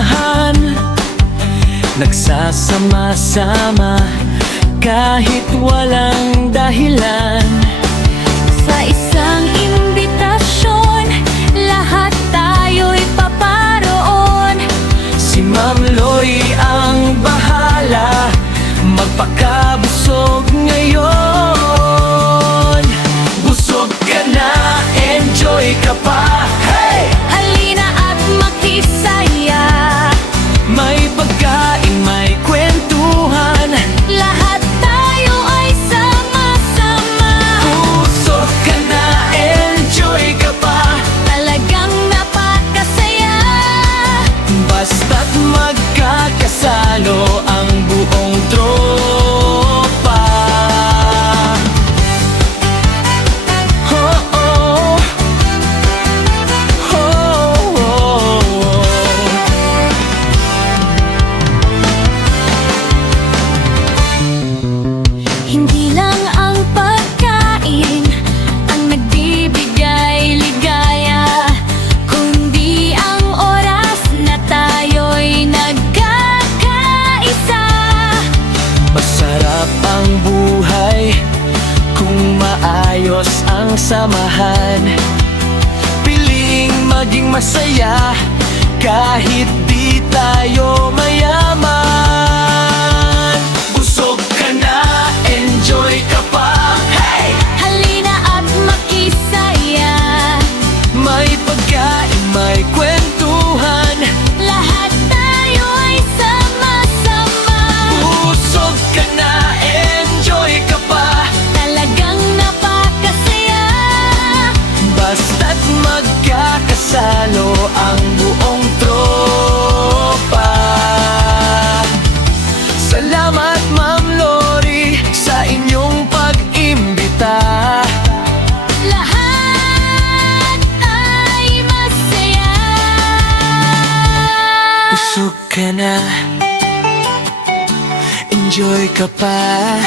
samahan, nagsasama-sama kahit walang dahilan. Sa isang imbitasyon, lahat tayo'y paparoon. Si Ma'am Lori ang bahala, magpakabusog ngayon. Busog ka na, enjoy ka pa, hey! Halina at makisaya, May pagkain, may kwentuhan, lahat tayo ay sama-sama. busog ka na, enjoy ka pa, Talagang napakasaya. basta't magkakasalo ang buong tropa. Oh, oh. Oh, oh. Hindi lang ang pagkain ang nagbibigay ligaya, kundi ang oras na tayo'y nagkakaisa. Masarap ang buhay kung maayos ang samahan. Piling maging masaya kahit di tayo mayaman. Busog ka na, enjoy ka pa, hey! Halina at makisaya, May pagkain, may kwentuhan, lahat tayo ay sama-sama. busog ka na, enjoy ka pa, Talagang napakasaya. basta't magkakasalo ang buong tropa. Salamat Ma'am Lori sa inyong pag-imbita. Lahat ay masaya. Busog ka na, enjoy ka pa,